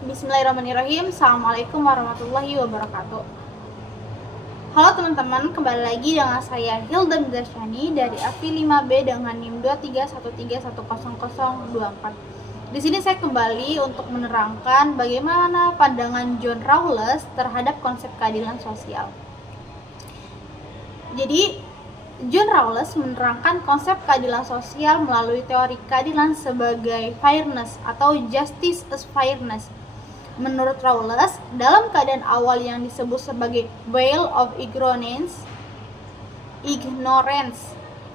Bismillahirrahmanirrahim. Assalamualaikum warahmatullahi wabarakatuh. Halo teman-teman, kembali lagi dengan saya Hilda Mizasyani dari AFI 5B dengan NIM 231310024. Di sini saya kembali untuk menerangkan bagaimana pandangan John Rawls terhadap konsep keadilan sosial. Jadi, John Rawls menerangkan konsep keadilan sosial melalui teori keadilan sebagai fairness atau justice as fairness. Menurut Rawls, dalam keadaan awal yang disebut sebagai veil of ignorance,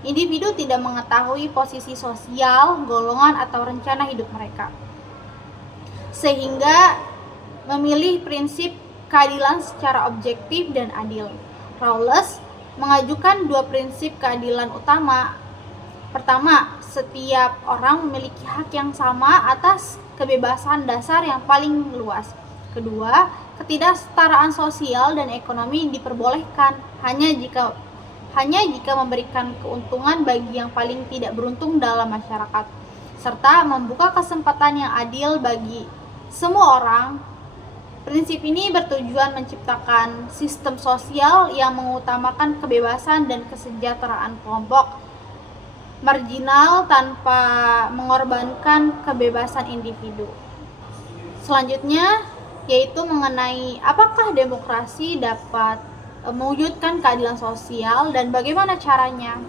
individu tidak mengetahui posisi sosial, golongan, atau rencana hidup mereka, sehingga memilih prinsip keadilan secara objektif dan adil. Rawls mengajukan dua prinsip keadilan utama. Pertama, setiap orang memiliki hak yang sama atas kebebasan dasar yang paling luas. Kedua, ketidaksetaraan sosial dan ekonomi diperbolehkan hanya jika memberikan keuntungan bagi yang paling tidak beruntung dalam masyarakat, serta membuka kesempatan yang adil bagi semua orang. Prinsip ini bertujuan menciptakan sistem sosial yang mengutamakan kebebasan dan kesejahteraan kelompok marginal tanpa mengorbankan kebebasan individu. Selanjutnya yaitu mengenai apakah demokrasi dapat mewujudkan keadilan sosial dan bagaimana caranya.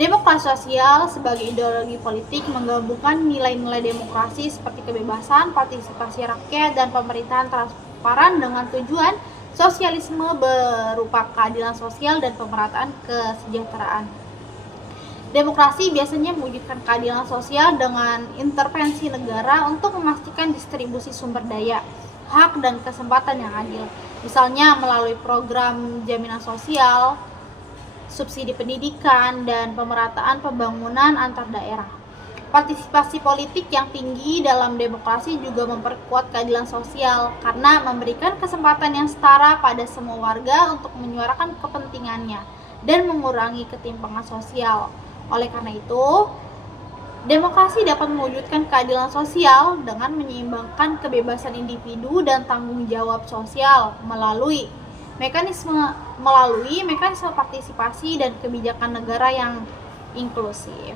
Demokrasi sosial sebagai ideologi politik menggabungkan nilai-nilai demokrasi seperti kebebasan, partisipasi rakyat, dan pemerintahan transparan dengan tujuan sosialisme berupa keadilan sosial dan pemerataan kesejahteraan. Demokrasi biasanya mewujudkan keadilan sosial dengan intervensi negara untuk memastikan distribusi sumber daya, hak, dan kesempatan yang adil. Misalnya melalui program jaminan sosial, subsidi pendidikan, dan pemerataan pembangunan antar daerah. Partisipasi politik yang tinggi dalam demokrasi juga memperkuat keadilan sosial karena memberikan kesempatan yang setara pada semua warga untuk menyuarakan kepentingannya dan mengurangi ketimpangan sosial. Oleh karena itu, demokrasi dapat mewujudkan keadilan sosial dengan menyeimbangkan kebebasan individu dan tanggung jawab sosial melalui mekanisme partisipasi dan kebijakan negara yang inklusif.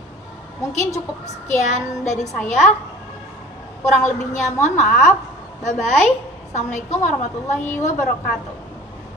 Mungkin cukup sekian dari saya. Kurang lebihnya mohon maaf. Bye-bye. Assalamualaikum warahmatullahi wabarakatuh.